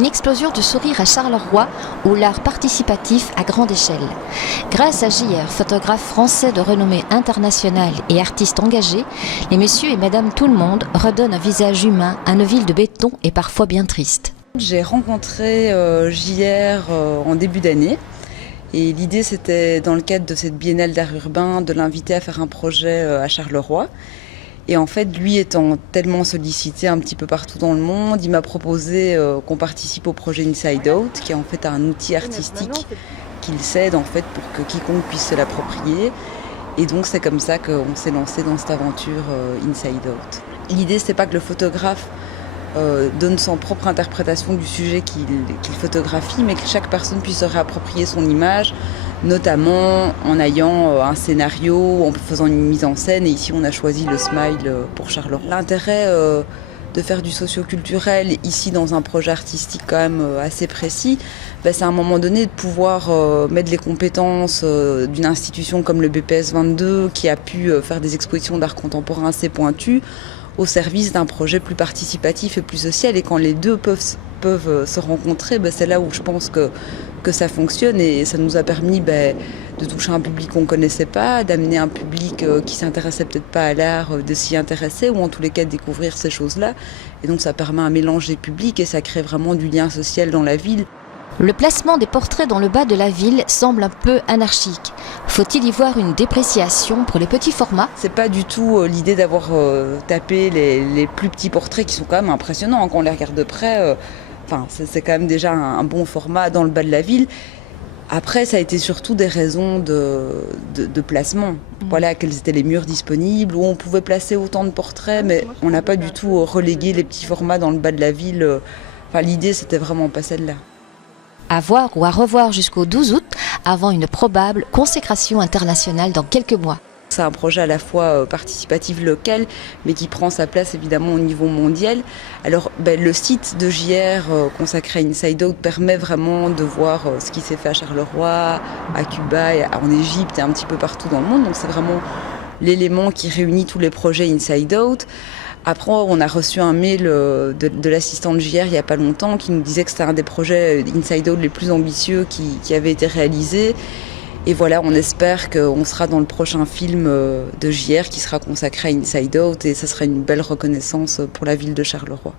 Une explosion de sourires à Charleroi ou l'art participatif à grande échelle. Grâce à JR, photographe français de renommée internationale et artiste engagé, les messieurs et madame tout le monde redonnent un visage humain à une ville de béton et parfois bien triste. J'ai rencontré JR en début d'année. Et l'idée, c'était, dans le cadre de cette biennale d'art urbain, de l'inviter à faire un projet à Charleroi. Et en fait, lui étant tellement sollicité un petit peu partout dans le monde, il m'a proposé qu'on participe au projet Inside Out, qui est en fait un outil artistique qu'il cède en fait pour que quiconque puisse se l'approprier. Et donc, c'est comme ça qu'on s'est lancé dans cette aventure Inside Out. L'idée, c'est pas que le photographe donne son propre interprétation du sujet qu'il photographie, mais que chaque personne puisse se réapproprier son image, notamment en ayant un scénario, en faisant une mise en scène. Et ici, on a choisi le smile pour Charleroi. L'intérêt de faire du socio-culturel ici dans un projet artistique quand même assez précis, c'est à un moment donné de pouvoir mettre les compétences d'une institution comme le BPS 22 qui a pu faire des expositions d'art contemporain assez pointues au service d'un projet plus participatif et plus social. Et quand les deux peuvent se rencontrer, c'est là où je pense que ça fonctionne, et ça nous a permis de toucher un public qu'on ne connaissait pas, d'amener un public qui s'intéressait peut-être pas à l'art, de s'y intéresser, ou en tous les cas de découvrir ces choses-là. Et donc ça permet un mélange des publics et ça crée vraiment du lien social dans la ville. Le placement des portraits dans le bas de la ville semble un peu anarchique. Faut-il y voir une dépréciation pour les petits formats ? C'est pas du tout l'idée d'avoir tapé les plus petits portraits qui sont quand même impressionnants quand on les regarde de près. C'est quand même déjà un bon format dans le bas de la ville. Après, ça a été surtout des raisons de placement. Voilà, quels étaient les murs disponibles, où on pouvait placer autant de portraits, mais on n'a pas du tout relégué les petits formats dans le bas de la ville. L'idée, c'était vraiment pas celle-là. À voir ou à revoir jusqu'au 12 août, avant une probable consécration internationale dans quelques mois. C'est un projet à la fois participatif local, mais qui prend sa place évidemment au niveau mondial. Alors le site de JR consacré à Inside Out permet vraiment de voir ce qui s'est fait à Charleroi, à Cuba, en Égypte et un petit peu partout dans le monde. Donc c'est vraiment l'élément qui réunit tous les projets Inside Out. Après, on a reçu un mail de l'assistant de JR il n'y a pas longtemps qui nous disait que c'était un des projets Inside Out les plus ambitieux qui avait été réalisé. Et voilà, on espère qu'on sera dans le prochain film de JR qui sera consacré à Inside Out, et ça sera une belle reconnaissance pour la ville de Charleroi.